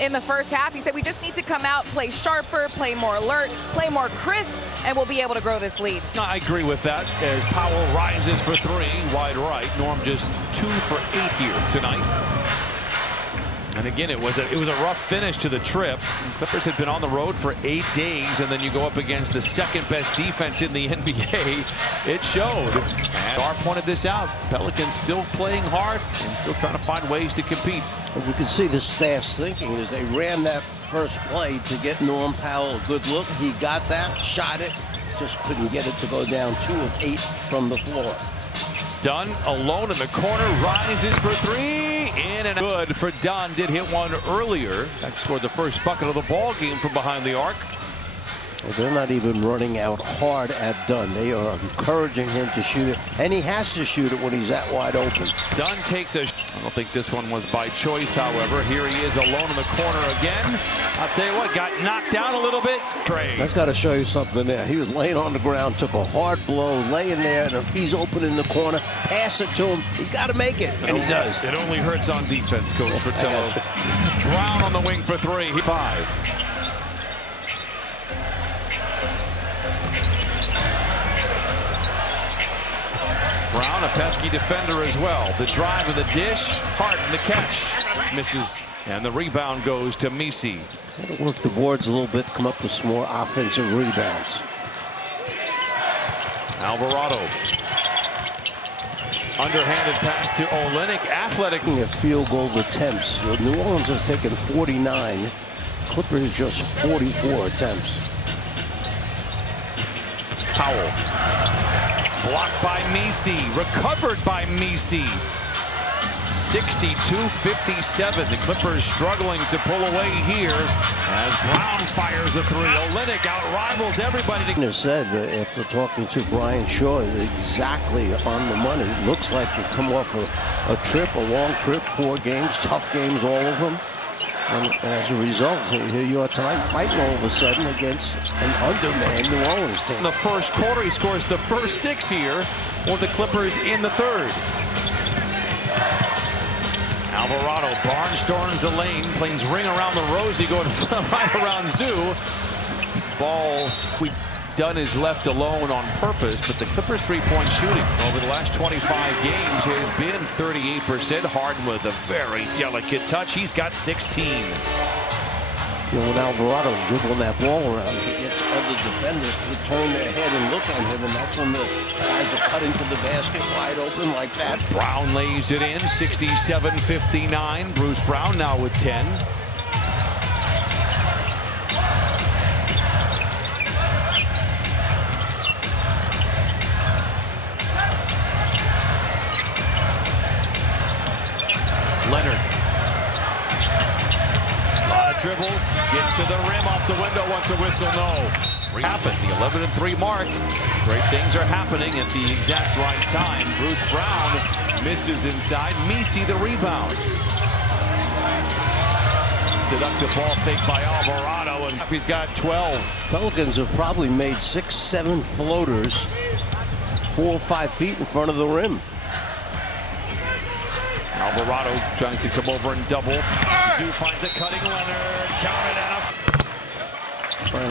in the first half. He said we just need to come out, play sharper, play more alert, play more crisp, and we'll be able to grow this lead. I agree with that as Powell rises for three, wide right. Norm just 2 for 8 here tonight. And again, it was a rough finish to the trip. The Clippers had been on the road for 8 days, and then you go up against the second best defense in the NBA. It showed. And Dar pointed this out. Pelicans still playing hard and still trying to find ways to compete. We can see the staff's thinking as they ran that first play to get Norm Powell a good look. He got that, shot it, just couldn't get it to go down 2 of 8 from the floor. Dunn alone in the corner, rises for three, in and good for Dunn. Did hit one earlier. That scored the first bucket of the ball game from behind the arc. Well, they're not even running out hard at Dunn. They are encouraging him to shoot it, and he has to shoot it when he's that wide open. Dunn takes a. I don't think this one was by choice, however. Here he is alone in the corner again. I'll tell you what, got knocked down a little bit. That's got to show you something there. He was laying on the ground, took a hard blow, laying there, and if he's open in the corner, pass it to him. He's got to make it, and he does. It only hurts on defense, Coach Fratello. Brown on the wing for three. 5. Brown, a pesky defender as well. The drive and the dish, Harden the catch. Misses, and the rebound goes to Misi. Work the boards a little bit, come up with some more offensive rebounds. Alvarado. Underhanded pass to Olynyk. Athletic. Field goal attempts. New Orleans has taken 49. Clippers just 44 attempts. Powell. Blocked by Misi, recovered by Misi. 62-57. The Clippers struggling to pull away here as Brown fires a three. Olynyk out-rivals everybody. He said after talking to Brian Shaw, exactly on the money. Looks like they've come off a trip, a long trip, 4 games, tough games, all of them. And as a result, here you are tonight fighting all of a sudden against an undermanned New Orleans team. In the first quarter, he scores the first 6 here for the Clippers in the third. Alvarado barnstorms the lane, plays ring around the rosy, going right around Zoo. Ball, Dunn is left alone on purpose, but the Clippers' three-point shooting over the last 25 games has been 38%. Harden with a very delicate touch. He's got 16. You know, when Alvarado's dribbling that ball around, he gets other defenders to turn their head and look at him, and that's when the guys are cutting to the basket wide open like that. Brown lays it in, 67-59. Bruce Brown now with 10. Leonard. A lot of dribbles. Gets to the rim off the window. Wants a whistle. No. Happened. The 11-3 mark. Great things are happening at the exact right time. Bruce Brown misses inside. Misi the rebound. Seductive ball fake by Alvarado, and he's got 12. Pelicans have probably made 6-7 floaters 4 or 5 feet in front of the rim. Alvarado tries to come over and double. Zoo finds a cutting Leonard. Counted enough.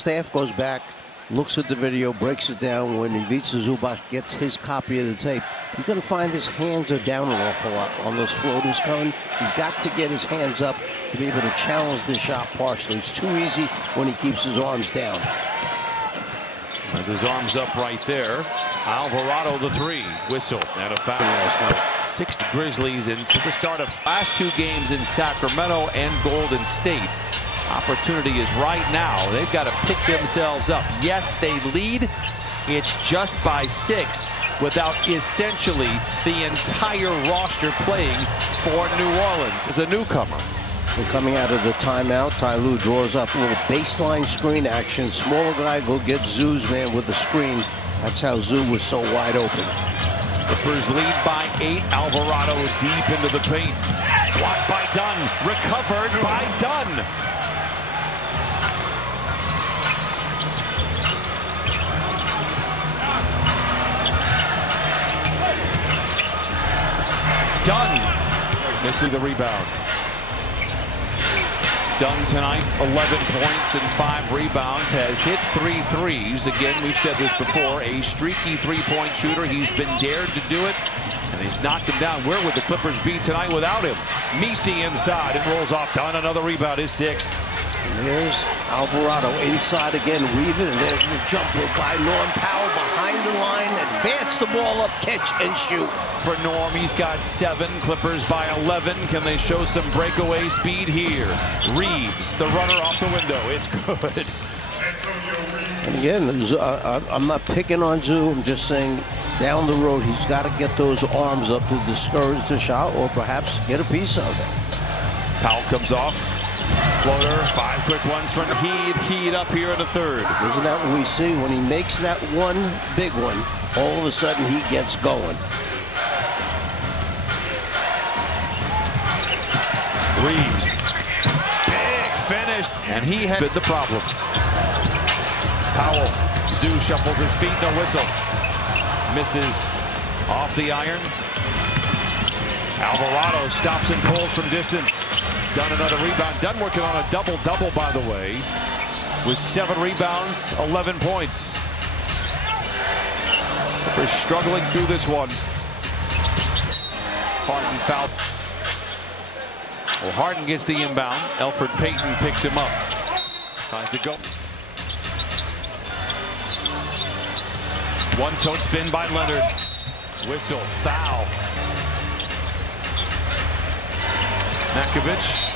Staff goes back, looks at the video, breaks it down. When Ivica Zubac gets his copy of the tape, you're going to find his hands are down an awful lot on those floaters coming. He's got to get his hands up to be able to challenge the shot partially. It's too easy when he keeps his arms down. Has his arms up right there. Alvarado the three. Whistle and a foul. 6 Grizzlies into the start of last 2 games in Sacramento and Golden State. Opportunity is right now. They've got to pick themselves up. Yes, they lead. It's just by 6 without essentially the entire roster playing for New Orleans as a newcomer. And coming out of the timeout, Ty Lue draws up a little baseline screen action. Smaller guy go get Zoo's man with the screen. That's how Zoo was so wide open. Clippers lead by 8. Alvarado deep into the paint. Blocked by Dunn. Recovered by Dunn. Dunn missing the rebound. Done tonight, 11 points and 5 rebounds, has hit 3 threes. Again, we've said this before, a streaky three-point shooter. He's been dared to do it, and he's knocked him down. Where would the Clippers be tonight without him? Messi inside and rolls off. Done, another rebound, his 6th. And there's Alvarado inside again, weaving, and there's the jumper by Norm Powell behind the line. Advance the ball up, catch and shoot. For Norm, he's got 7. Clippers by 11. Can they show some breakaway speed here? Reeves, the runner off the window. It's good. And again, I'm not picking on Zoo. I'm just saying down the road, he's got to get those arms up to discourage the shot or perhaps get a piece of it. Powell comes off. Floater, 5 quick ones for Heat up here in the 3rd. Isn't that what we see? When he makes that one big one, all of a sudden he gets going. Reeves, big finish, and he had the problem. Powell, Zoo shuffles his feet, no whistle. Misses off the iron. Alvarado stops and pulls from distance. Done another rebound. Done working on a double-double, by the way, with 7 rebounds, 11 points. They're struggling through this one. Harden foul. Well, Harden gets the inbound. Elfrid Payton picks him up. Tries to go. One-toe spin by Leonard. Whistle, foul. Makovich,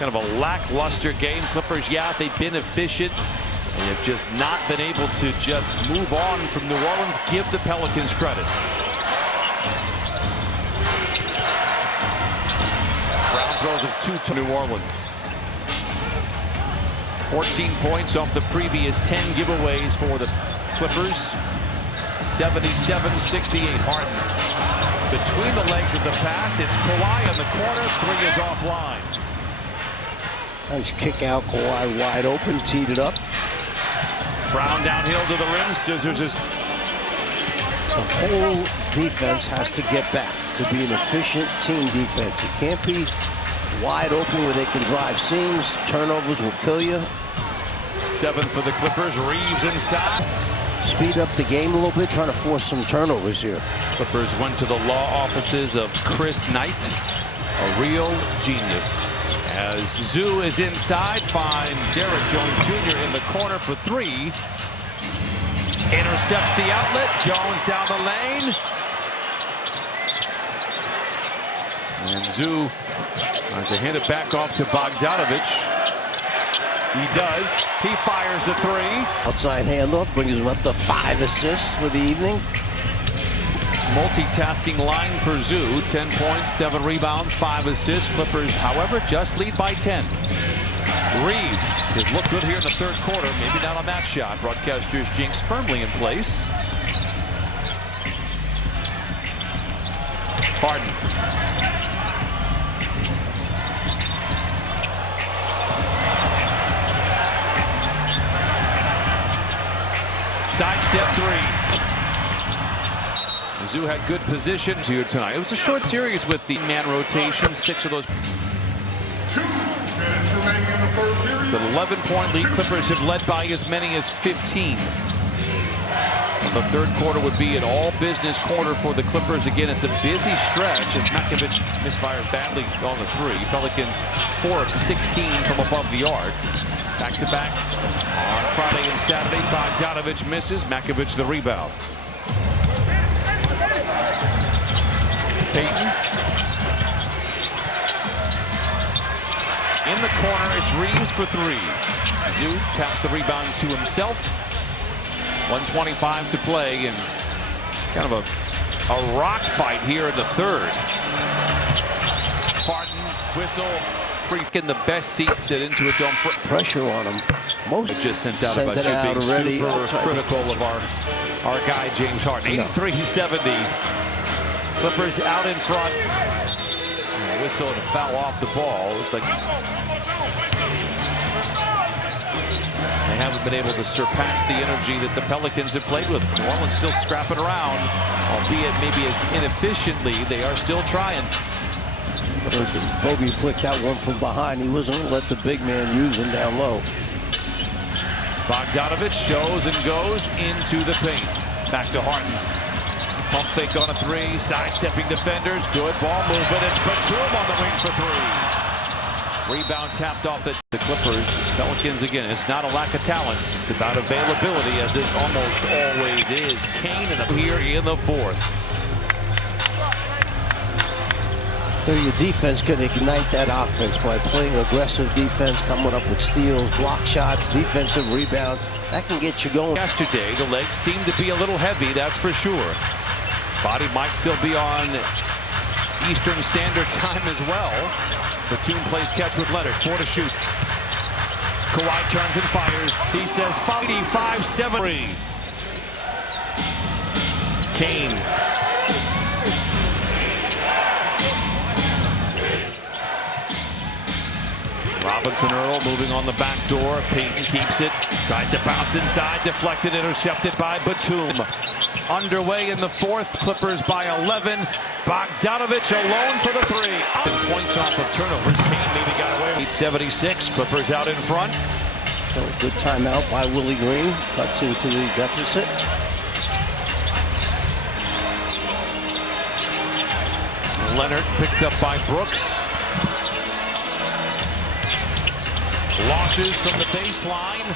kind of a lackluster game. Clippers, yeah, they've been efficient. They have just not been able to just move on from New Orleans. Give the Pelicans credit. Brown throws it 2 to New Orleans. 14 points off the previous 10 giveaways for the Clippers. 77-68 Harden. Between the legs with the pass, it's Kawhi in the corner. 3 is offline. Nice kick out, Kawhi wide open, teed it up. Brown downhill to the rim. Scissors is. The whole defense has to get back to be an efficient team defense. You can't be wide open where they can drive seams. Turnovers will kill you. 7 for the Clippers. Reeves inside. Speed up the game a little bit, trying to force some turnovers here. Clippers went to the law offices of Chris Knight, a real genius. As Zoo is inside, finds Derrick Jones Jr. in the corner for 3. Intercepts the outlet. Jones down the lane. And Zoo tries to hand it back off to Bogdanovich. He does. He fires the 3. Outside handoff brings him up to 5 assists for the evening. Multitasking line for Zoo. 10 points, 7 rebounds, 5 assists. Clippers, however, just lead by 10. Reeves has looked good here in the 3rd quarter. Maybe not on that shot. Broadcasters jinx firmly in place. Harden. Sidestep 3. Zoo had good position here tonight. It was a short series with the man rotation. 6 of those. 2 minutes remaining in the 3rd period. It's an 11-point lead. Clippers have led by as many as 15. The 3rd quarter would be an all-business quarter for the Clippers. Again, it's a busy stretch as Makovich misfires badly on the 3. Pelicans 4 of 16 from above the arc. Back-to-back on Friday and Saturday. Bogdanovich misses. Makovich the rebound. Payton. In the corner, it's Reeves for 3. Zoo taps the rebound to himself. 1:25 to play, and kind of a rock fight here in the 3rd. Harden, whistle. In the best seat, sit into it. Don't put pressure on him. Most just sent out about you being already. Super critical of our guy James Harden. 83-70. Clippers out in front. And a whistle and a foul off the ball. Looks like they haven't been able to surpass the energy that the Pelicans have played with. New Orleans still scrapping around, albeit maybe as inefficiently. They are still trying. Bogey flicked that one from behind. He wasn't going to let the big man use him down low. Bogdanovich shows and goes into the paint. Back to Harden. Pump fake on a three. Sidestepping defenders. Good ball movement. It's Batum on the wing for three. Rebound tapped off the Clippers. Pelicans again. It's not a lack of talent. It's about availability, as it almost always is. Kane here in the fourth. So your defense can ignite that offense by playing aggressive defense, coming up with steals, block shots, defensive rebound. That can get you going. Yesterday, the legs seemed to be a little heavy, that's for sure. Body might still be on Eastern Standard Time as well. Batum plays catch with Leonard. 4 to shoot. Kawhi turns and fires. He says 5-7-3. Kane. Robinson Earl moving on the back door. Payton keeps it. Tries to bounce inside. Deflected, intercepted by Batum. Underway in the fourth. Clippers by 11. Bogdanovich alone for the three. Points off of turnovers. Kane maybe got away. 8-76. Clippers out in front. So good timeout by Willie Green. Cuts into the deficit. Leonard picked up by Brooks. Launches from the baseline.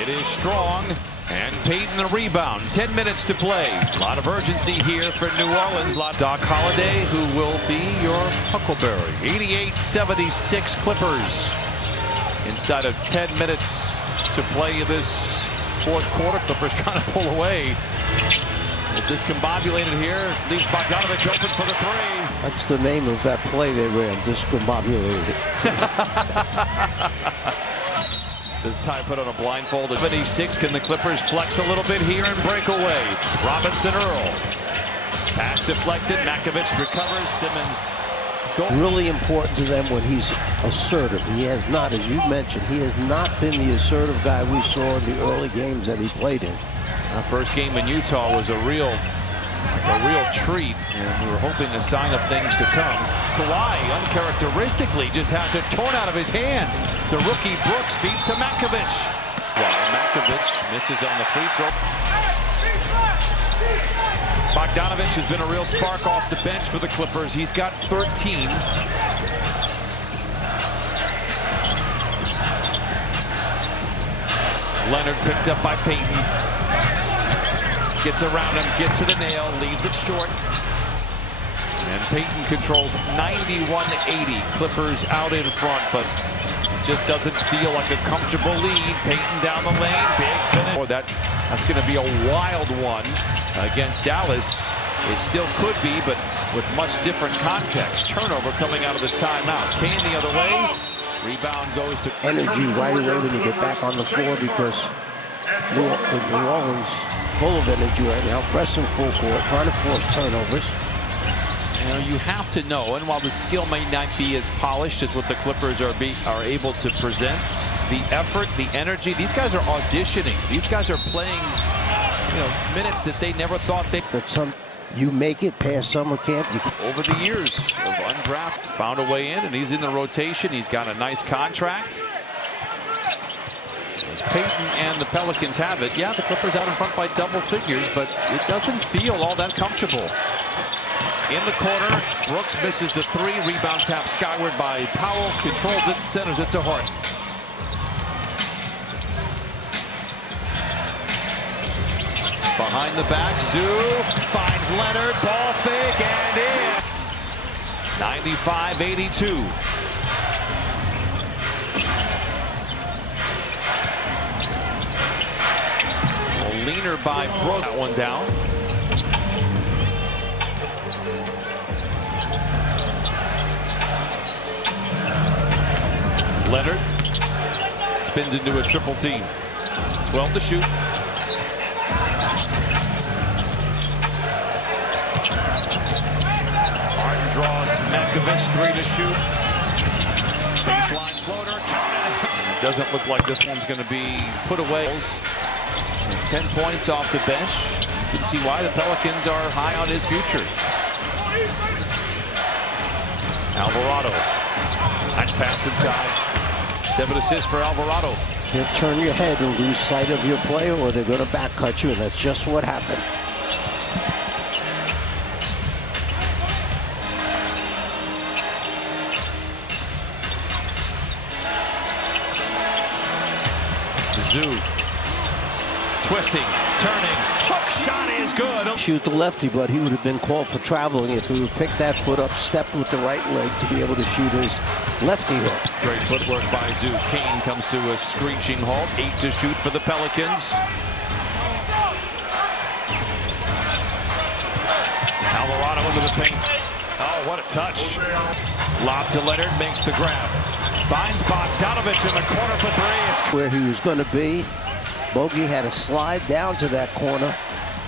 It is strong. And Payton the rebound. 10 minutes to play. A lot of urgency here for New Orleans. Doc Holliday, who will be your Huckleberry. 88-76 Clippers. Inside of 10 minutes to play this fourth quarter. Clippers trying to pull away. Discombobulated here. Leaves Bogdanovich open for the three. That's the name of that play they ran. Discombobulated. This time put on a blindfold. 76. Can the Clippers flex a little bit here and break away? Robinson Earl. Pass deflected. Makovich recovers. Simmons. Really important to them when he's assertive. He has not, as you mentioned, he has not been the assertive guy we saw in the early games that he played in. Our first game in Utah was a real treat, and we were hoping a sign of things to come. Kawhi, uncharacteristically, just has it torn out of his hands. The rookie Brooks feeds to Makovich. Makovich misses on the free throw. Bogdanovich has been a real spark off the bench for the Clippers. He's got 13. Leonard picked up by Payton. Gets around him, gets to the nail, leaves it short. And Payton controls 91-80. Clippers out in front, but it just doesn't feel like a comfortable lead. Payton down the lane, big finish. Oh, that's going to be a wild one against Dallas. It still could be, but with much different context. Turnover coming out of the timeout. Kane the other way. Rebound goes to energy right away when you get back on the floor, because New Orleans full of energy right now, pressing full court, trying to force turnovers. You know, you have to know, and while the skill may not be as polished as what the Clippers are able to present, the effort, the energy, these guys are auditioning. These guys are playing, minutes that they never thought they. You make it past summer camp. Over the years of undrafted, found a way in, and he's in the rotation. He's got a nice contract. As Payton and the Pelicans have it, yeah, the Clippers out in front by double figures, but it doesn't feel all that comfortable. In the corner, Brooks misses the three. Rebound tap skyward by Powell. Controls it, centers it to Harden. Behind the back, Zoo finds Leonard. Ball fake, and it's 95-82. Leaner by Brooks. That one down. Leonard spins into a triple team. 12 to shoot. Harden draws Makovich, 3 to shoot. Baseline floater, counted. Doesn't look like this one's going to be put away. 10 points off the bench. You can see why the Pelicans are high on his future. Alvarado. Nice pass inside. 7 assists for Alvarado. You turn your head and lose sight of your play, or they're going to back cut you, and that's just what happened. Zoo. Twisting, turning, hook shot is good. Shoot the lefty, but he would have been called for traveling if he would have picked that foot up, stepped with the right leg to be able to shoot his lefty hook. Great footwork by Zoo. Kane comes to a screeching halt. 8 to shoot for the Pelicans. Alvarado into the paint. Oh, what a touch. Lob to Leonard, makes the grab. Finds Bogdanovich in the corner for 3. It's where he was going to be. Bogey had to slide down to that corner.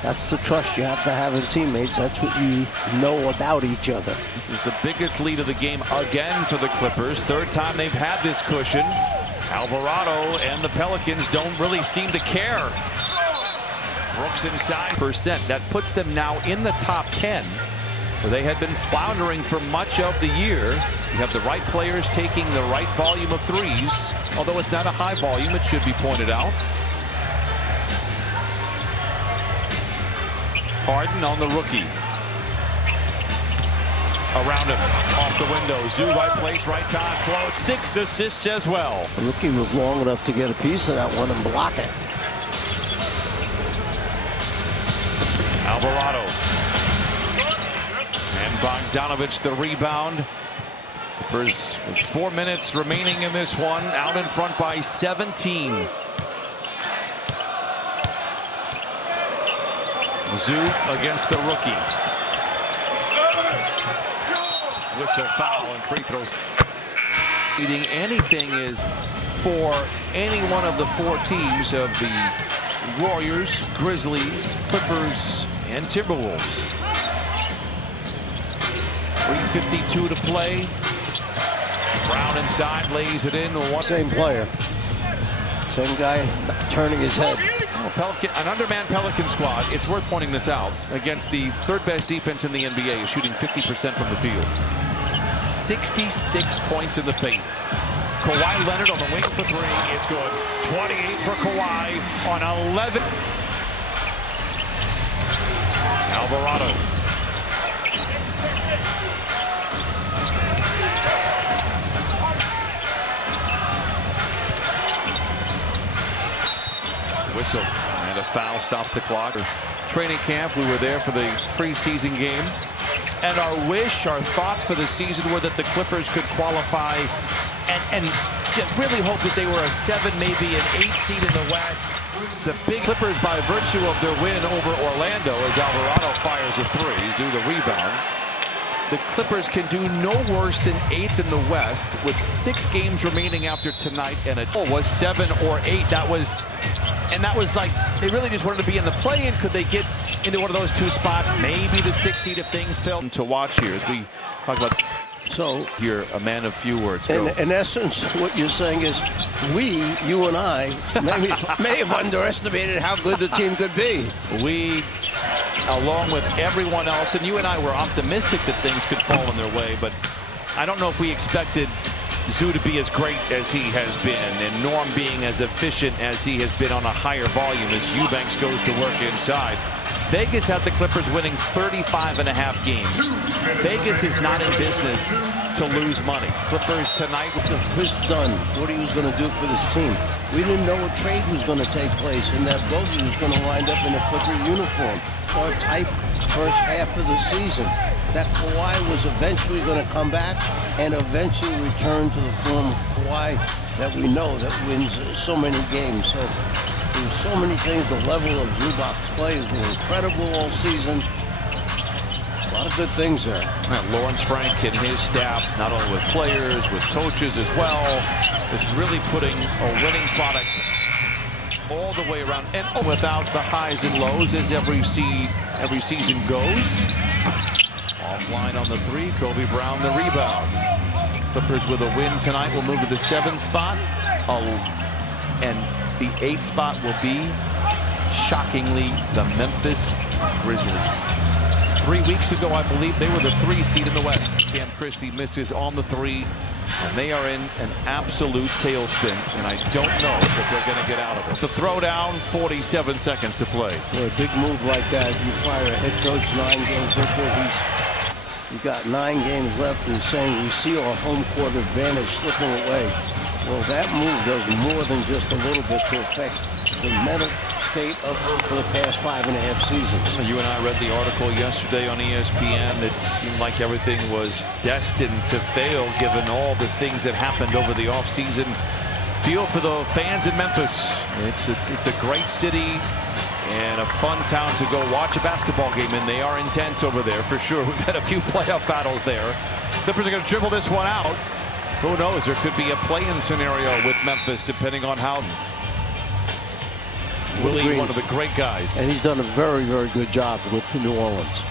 That's the trust you have to have in teammates. That's what you know about each other. This is the biggest lead of the game again for the Clippers. 3rd time they've had this cushion. Alvarado and the Pelicans don't really seem to care. Brooks inside. That puts them now in the top 10. Where they had been floundering for much of the year. You have the right players taking the right volume of threes. Although it's not a high volume, it should be pointed out. Harden on the rookie. Around him, off the window. Zoo, right place, right time. Float, 6 assists as well. The rookie was long enough to get a piece of that one and block it. Alvarado. And Bogdanovich the rebound. Clippers with 4 minutes remaining in this one. Out in front by 17. Zoo against the rookie. Whistle, foul, and free throws. Anything is for any one of the 4 teams of the Warriors, Grizzlies, Clippers, and Timberwolves. 3:52 to play. Brown inside, lays it in. Same player. Same guy turning his head. An undermanned Pelican squad, it's worth pointing this out, against the 3rd best defense in the NBA, is shooting 50% from the field. 66 points in the paint. Kawhi Leonard on the wing for 3. It's good. 28 for Kawhi on 11. Alvarado. Whistle and a foul stops the clock. Training camp, we were there for the preseason game, and our wish, our thoughts for the season were that the Clippers could qualify and really hope that they were a 7, maybe an 8 seed in the West. The big Clippers, by virtue of their win over Orlando, as Alvarado fires a 3, Zoo the rebound. The Clippers can do no worse than 8th in the West with 6 games remaining after tonight, and it was 7 or 8. That was like they really just wanted to be in the play-in. Could they get into one of those 2 spots? Maybe the 6th seed if things fell. To watch here as we talk about. So you're a man of few words. Go. In essence, what you're saying is you and I, may have underestimated how good the team could be. We, along with everyone else, and you and I were optimistic that things could fall in their way, but I don't know if we expected Zoo to be as great as he has been, and Norm being as efficient as he has been on a higher volume as Eubanks goes to work inside. Vegas had the Clippers winning 35.5 games. Vegas is not in business to lose money. Clippers tonight. Chris Dunn, what he was going to do for this team. We didn't know a trade was going to take place and that Bogey was going to wind up in a Clipper uniform. Our type first half of the season. That Kawhi was eventually going to come back and eventually return to the form of Kawhi that we know that wins so many games. So there's so many things. The level of Zubac's play has been incredible all season. A lot of good things there. Lawrence Frank and his staff, not only with players, with coaches as well, is really putting a winning product all the way around, and without the highs and lows as every season goes. Offline on the 3, Kobe Brown the rebound. Clippers with a win tonight will move to the 7th spot, and the 8th spot will be, shockingly, the Memphis Grizzlies. 3 weeks ago, I believe they were the 3 seed in the West. Cam Christie misses on the 3, and they are in an absolute tailspin, and I don't know if they're going to get out of it. The throwdown, 47 seconds to play. A big move like that, you fire a head coach 9 games into. You've got 9 games left, and he's saying we see our home court advantage slipping away. Well, that move does more than just a little bit to affect the mental state of for the past 5.5 seasons. You and I read the article yesterday on ESPN. It seemed like everything was destined to fail given all the things that happened over the offseason. Feel for the fans in Memphis. It's a great city and a fun town to go watch a basketball game, and they are intense over there for sure. We've had a few playoff battles there. Clippers are going to dribble this one out. Who knows? There could be a play-in scenario with Memphis, depending on how Willie, one of the great guys. And he's done a very, very good job with New Orleans.